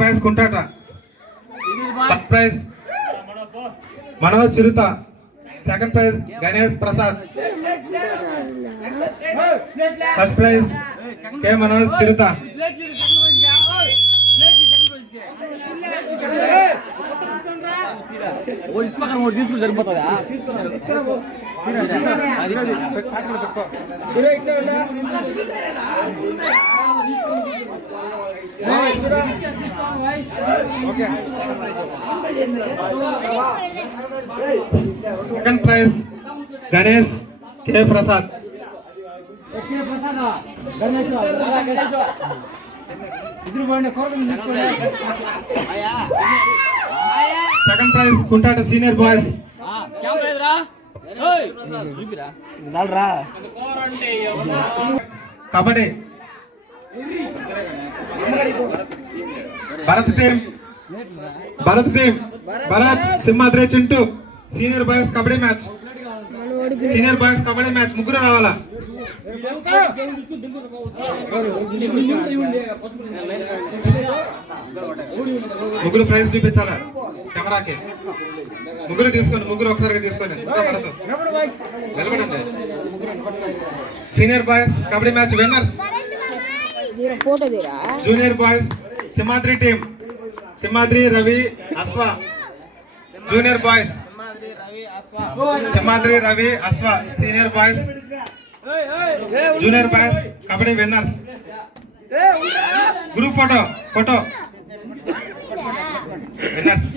Praise కుంటాట. First prize Manoj Chiruta. Second prize Ganesh Prasad. First prize K Manoj Chiruta. సరిపోతుందా? Second prize Ganesh K Prasad. Second prize కుంటాట senior boys. Kabaddi Bharat team. Bharat Simhadri Chintu. Senior boys kabaddi match. ముగ్గురు రావాలా? ముగ్గురు praise చూపించాలా కెమెరాకి? ముగ్గురు తీసుకోండి, ముగ్గురు ఒకసారిగా తీసుకోండి. నిలబడండి. Senior boys kabaddi match winners. Junior boys Simhadri team. Simhadri Ravi Ashwa. Junior boys Simhadri Ravi Ashwa. Senior boys junior boys kabaddi winners. Group photo winners.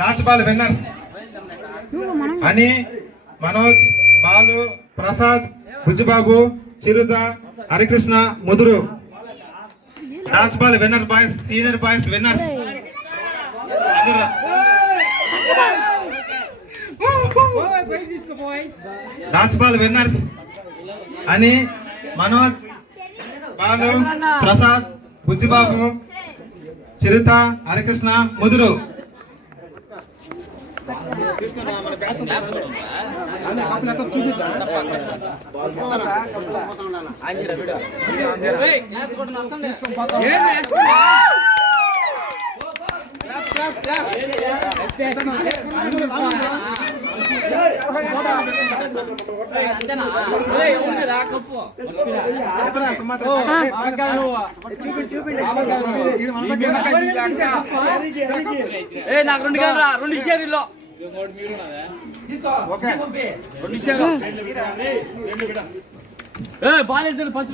Dance ball winners అని మనోజ్, బాలు, ప్రసాద్, బుజ్జిబాబు, చిరుత, హరికృష్ణ, ముదురు. Dance ball winner boys. Senior boys winners. Dance ball winners అని మనోజ్, బాలు, ప్రసాద్, బుజ్జిబాబు, చిరుత, హరికృష్ణ, ముదురు. నాకు 2 గంటల 2 షేర్లో బాగా ఫస్ట్